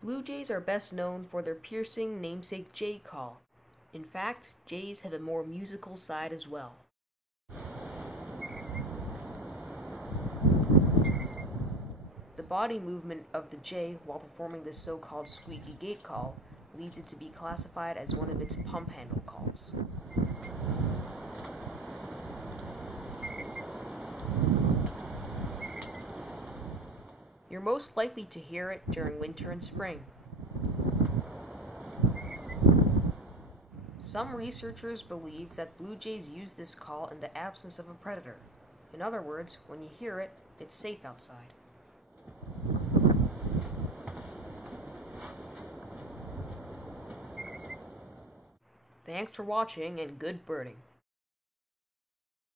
Blue jays are best known for their piercing namesake jay call. In fact, jays have a more musical side as well. The body movement of the jay while performing this so-called squeaky gate call leads it to be classified as one of its pump handle calls. You're most likely to hear it during winter and spring. Some researchers believe that blue jays use this call in the absence of a predator. In other words, when you hear it, it's safe outside. Thanks for watching and good birding.